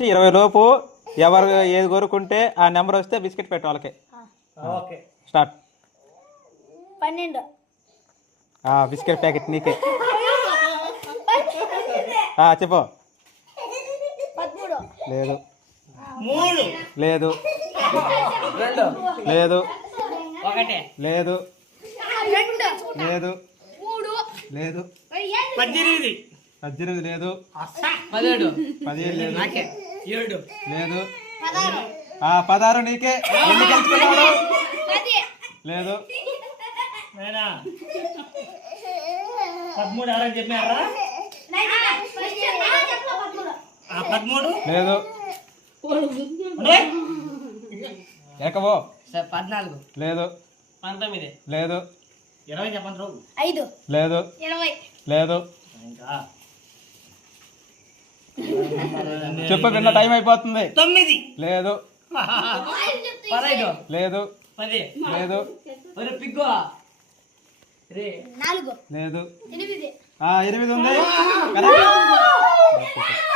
20 లోపు ఎవరు ఏది కోరుకుంటే ఆ నెంబర్ వస్తే బిస్కెట్ పెట్టు వాళ్ళకి. స్టార్ట్. 12. బిస్కెట్ ప్యాకెట్ నీకే. చెప్పు. 13. లేదు. 3. లేదు. 2. లేదు. 1. లేదు. 2. లేదు. 3. లేదు. 18. 18 లేదు. 17. 17 లేదు. 7. లేదు. 16. 16 నీకే. ఎన్ని గెలుచుకున్నాడు? 10. లేదు. 13 ఎవరని చెప్పారా? 13. లేదు. ఏకవో. 14. లేదు. 19. లేదు. 20 చెప్పండి. 5. లేదు. 20. లేదు. ఇంకా చెప్పు విన్న టైం అయిపోతుంది. 9. లేదు. 15. లేదు. 10. లేదు. ఒరే పిగ్గు. 4. లేదు. 8. 8 ఉంది. కరెక్ట్.